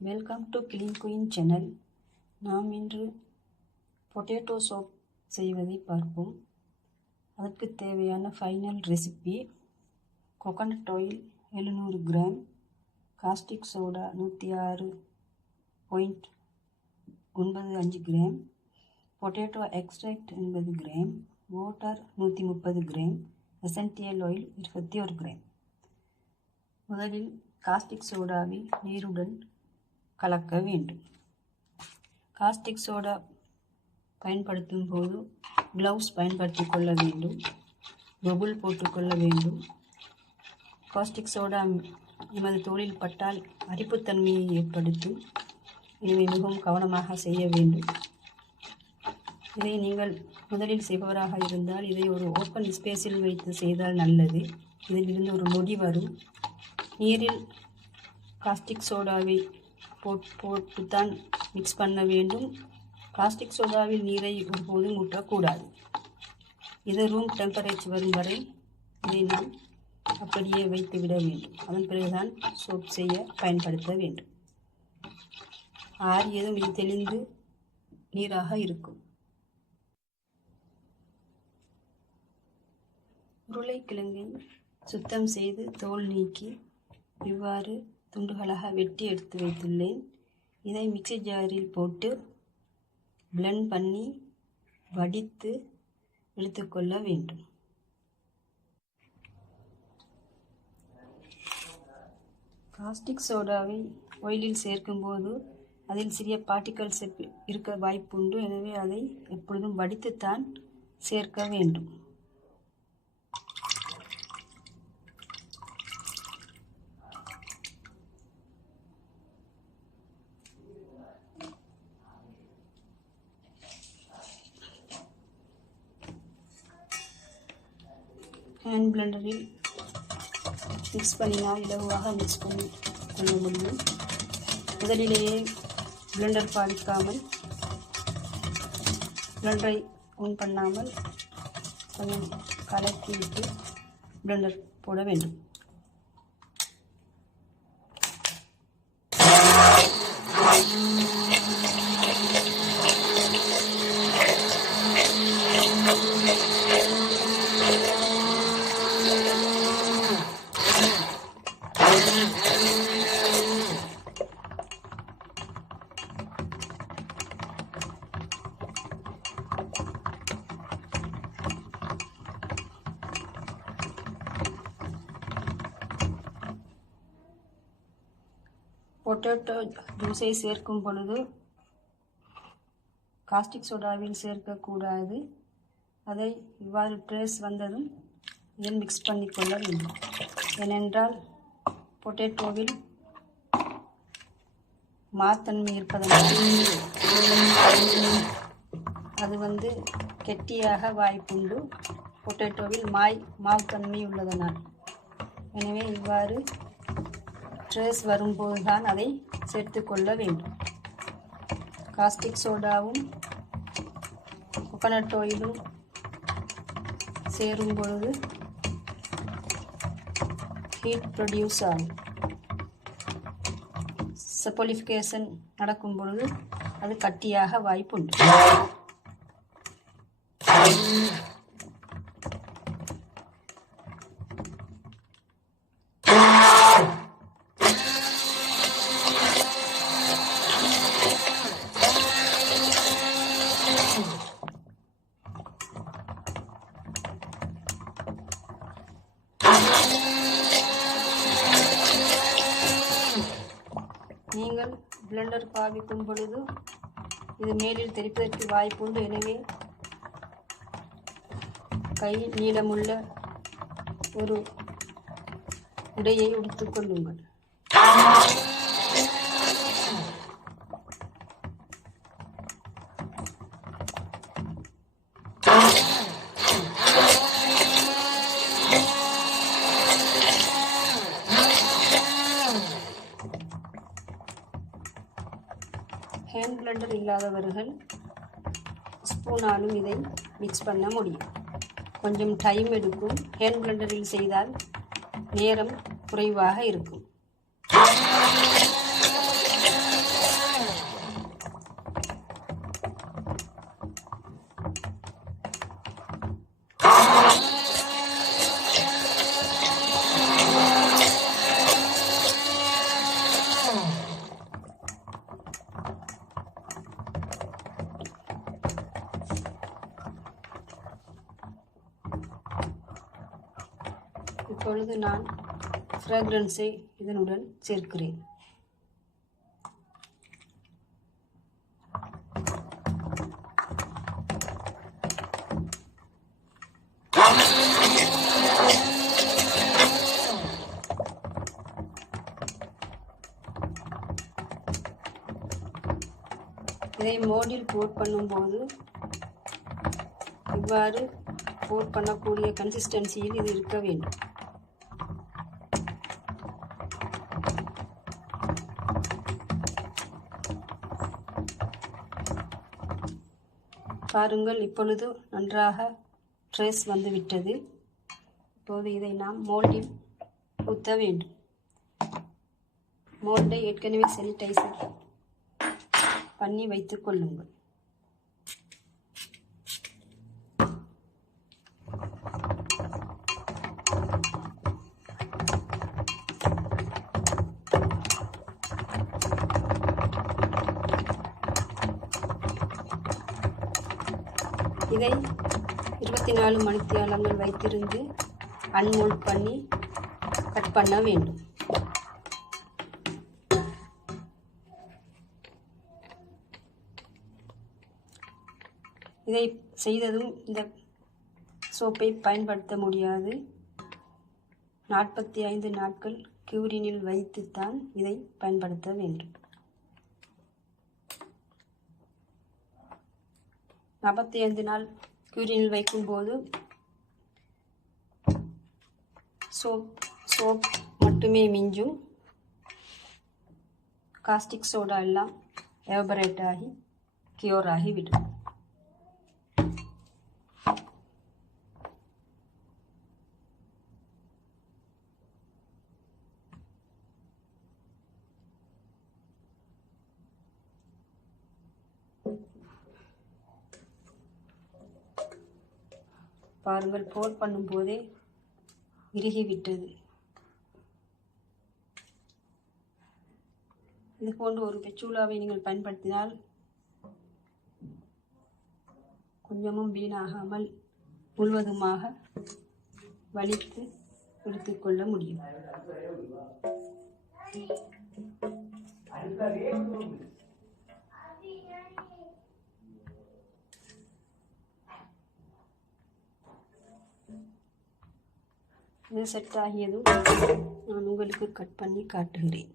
Welcome to clean queen channel. நாம் இன்று potato soap செய்வதை பார்ப்போம். அதற்கு தேவையான final recipe: coconut oil 700 gram, caustic soda 106.95 gram, potato extract 80 gram, water 130 gram, essential oil 21 gram. முதலில் caustic சோடாவை நீருடன் கலக்க வேண்டும். காஸ்டிக் சோடா பயன்படுத்தும் போது க்ளவுஸ் பயன்படுத்தி கொள்ள வேண்டும். பபுள் போட்டுக்கொள்ள வேண்டும். காஸ்டிக் சோடா எமது தோலில் பட்டால் அரிப்புத்தன்மையை ஏற்படுத்தும். எனவே மிகவும் கவனமாக செய்ய வேண்டும். இதை நீங்கள் முதலில் செய்பவராக இருந்தால் இதை ஒரு ஓப்பன் ஸ்பேஸில் வைத்து செய்தால் நல்லது. இதில் இருந்து ஒரு நொடி வரும். நீரில் காஸ்டிக் சோடாவை போட்டுத்தான் மிக்ஸ் பண்ண வேண்டும். காஸ்டிக் சோடாவில் நீரை ஒருபோதும் ஊற்றக்கூடாது. இது ரூம் டெம்பரேச்சர் வரும் வரை இதை நாம் அப்படியே வைத்து விட வேண்டும். அதன் பிறகுதான் சோப் செய்ய பயன்படுத்த வேண்டும். ஆறியதும் இது தெளிந்து நீராக இருக்கும். உருளைக்கிழங்கை சுத்தம் செய்து தோல் நீக்கி இவ்வாறு துண்டுகளாக வெட்டி எடுத்து வைத்துள்ளேன். இதை மிக்ஸி ஜாரில் போட்டு பிளெண்ட் பண்ணி வடித்து எடுத்துக்கொள்ள வேண்டும். காஸ்டிக் சோடாவை ஆயிலில் சேர்க்கும்போது அதில் சிறிய பார்ட்டிகல்ஸ் இருக்க வாய்ப்புண்டு. எனவே அதை எப்பொழுதும் வடித்துத்தான் சேர்க்க வேண்டும். ஹேண்ட் பிளெண்டரில் மிக்ஸ் பண்ணினால் இலகுவாக மிக்ஸ் பண்ணி கொள்ள முடியும். முதலிலேயே பிளெண்டர் பாதிக்காமல், பிளெண்டரை ஆன் பண்ணாமல் கொஞ்சம் கலக்கி விட்டு பிளெண்டர் போட வேண்டும். பொட்டேட்டோ ஜூஸை சேர்க்கும் பொழுது காஸ்டிக் சோடாவில் சேர்க்கக்கூடாது. அதை இவ்வாறு ட்ரேஸ் வந்ததும் இதில் மிக்ஸ் பண்ணிக்கொள்ள வேண்டும். ஏனென்றால் பொட்டேட்டோவில் மாத்தன்மை இருப்பதனால் அது கெட்டியாக வாய்ப்புண்டு. பொட்டேட்டோவில் மாவுத்தன்மை உள்ளதனால். எனவே இவ்வாறு ட்ரேஸ் வரும்போது தான் அதை சேர்த்து கொள்ள வேண்டும். காஸ்டிக் சோடாவும் கோகோனட் ஆயிலும் சேரும் பொழுது ஹீட் ப்ரொடியூஸ் ஆகும். செப்போலிஃபிகேஷன் நடக்கும் பொழுது அது கட்டியாக வாய்ப்புண்டு. நீங்கள் பிளெண்டர் பாவிக்கும் பொழுது இது மேலில் தெரிப்பதற்கு வாய்ப்புண்டு. எனவே கை நீளமுள்ள ஒரு உடையை உடுத்திக் கொள்ளுங்கள். ஹேண்ட் பிளெண்டர் இல்லாதவர்கள் ஸ்பூனாலும் இதை மிக்ஸ் பண்ண முடியும். கொஞ்சம் டைம் எடுக்கும். ஹேண்ட் பிளெண்டரில் செய்தால் நேரம் குறைவாக இருக்கும். இப்பொழுது நான் ஃப்ராக்ரன்ஸை இதனுடன் சேர்க்கிறேன். இதை மோல்டில் போட் பண்ணும்போது இவ்வாறு போட் பண்ணக்கூடிய கன்சிஸ்டன்சியில் இது இருக்க வேண்டும். பாருங்கள், இப்பொழுது நன்றாக ட்ரேஸ் வந்துவிட்டது. இப்போது இதை நாம் மோல்டில் ஊற்ற வேண்டும். மோல்டை ஏற்கனவே சானிடைசர் பண்ணி வைத்துக் கொள்ளுங்கள். இதை 24 மணித்தியாலங்கள் வைத்திருந்து அன்மோல்ட் பண்ணி கட் பண்ண வேண்டும். இதை செய்ததும் இந்த சோப்பை பயன்படுத்த முடியாது. 45 நாட்கள் கியூரினில் வைத்துத்தான் இதை பயன்படுத்த வேண்டும். 45 நாள் கியூரினில் வைக்கும்போது சோப் மட்டுமே மிஞ்சும். காஸ்டிக் சோடா எல்லாம் எவாபரேட் ஆகி கியூர் ஆகிவிடும். பாருங்கள், போட் பண்ணும்போதே இறுகிவிட்டது. இது போன்று ஒரு பெச்சூலாவை நீங்கள் பயன்படுத்தினால் கொஞ்சமும் வீணாகாமல் முழுவதுமாக வலித்து எடுத்துக்கொள்ள முடியும். இது செட் ஆகியதும் நான் உங்களுக்கு கட் பண்ணி காட்டுகிறேன்.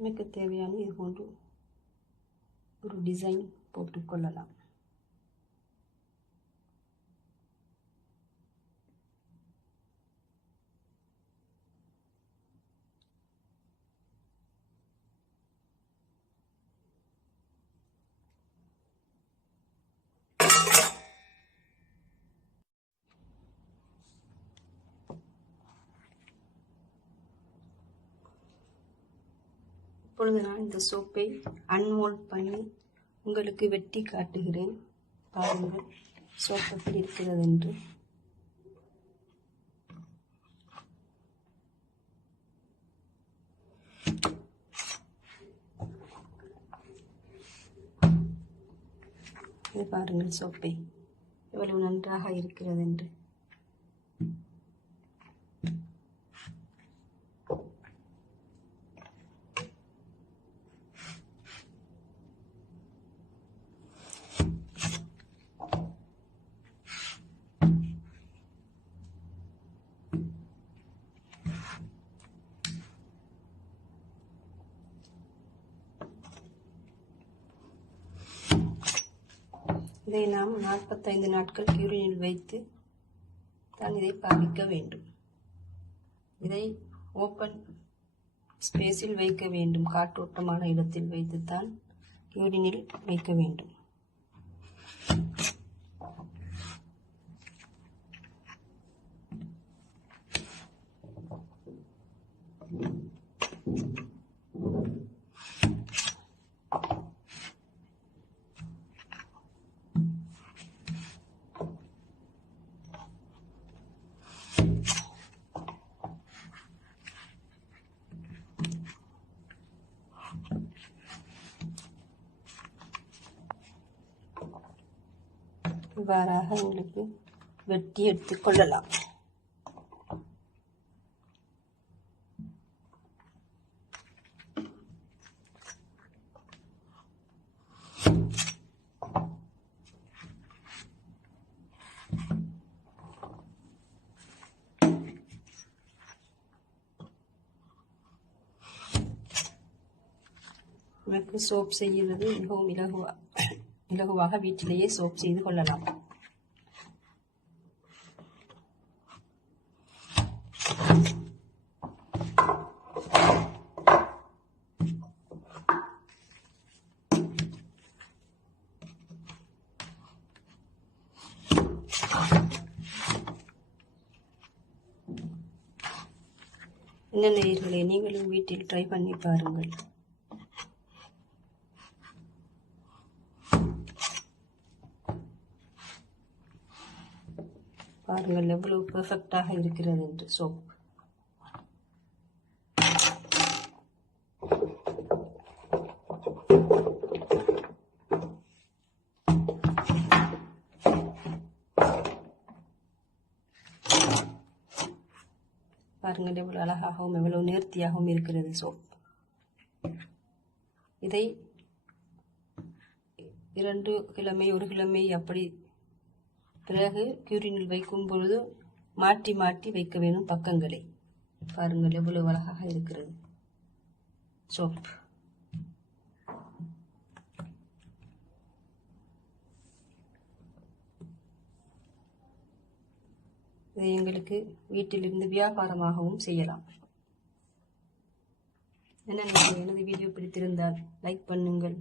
எனக்கு தேவையான இது போன்று ஒரு டிசைன் போட்டுக்கொள்ளலாம். இப்பொழுது நான் இந்த சோப்பை அன்மோல்ட் பண்ணி உங்களுக்கு வெட்டி காட்டுகிறேன். பாருங்கள் சோப் எப்படி இருக்கிறது என்று. இது பாருங்கள் சோப்பை எவ்வளவு நன்றாக இருக்கிறது என்று. இதை நாம் 45 நாட்கள் கியூரினில் வைத்து தான் இதை பாவிக்க வேண்டும். இதை ஓப்பன் ஸ்பேஸில் வைக்க வேண்டும். காற்றோட்டமான இடத்தில் வைத்துத்தான் கியூரினில் வைக்க வேண்டும். இவ்வாறாக உங்களுக்கு வெட்டி எடுத்துக்கொள்ளலாம். எனக்கு சோப் செய்கிறது மிகவும் இலகுவாக வீட்டிலேயே சோப் செய்து கொள்ளலாம். என்ன நேயர்களே, நீங்களும் வீட்டில் ட்ரை பண்ணி பாருங்கள். பாருங்கள் எவ்வளவு பெர்ஃபெக்டாக இருக்கிறது என்று சோப். பாருங்கள் எவ்வளவு அழகாகவும் எவ்வளவு நேர்த்தியாகவும் இருக்கிறது சோப். இதை 2 கிழமை 1 கிழமை அப்படி பிறகு கியூரினில் வைக்கும் பொழுது மாற்றி மாற்றி வைக்க வேணும் பக்கங்களை. பாருங்கள் எவ்வளவு அழகாக இருக்கிறது சோப். இதை எங்களுக்கு வீட்டிலிருந்து வியாபாரமாகவும் செய்யலாம். என்ன எனது வீடியோ பிடித்திருந்தால் லைக் பண்ணுங்கள்.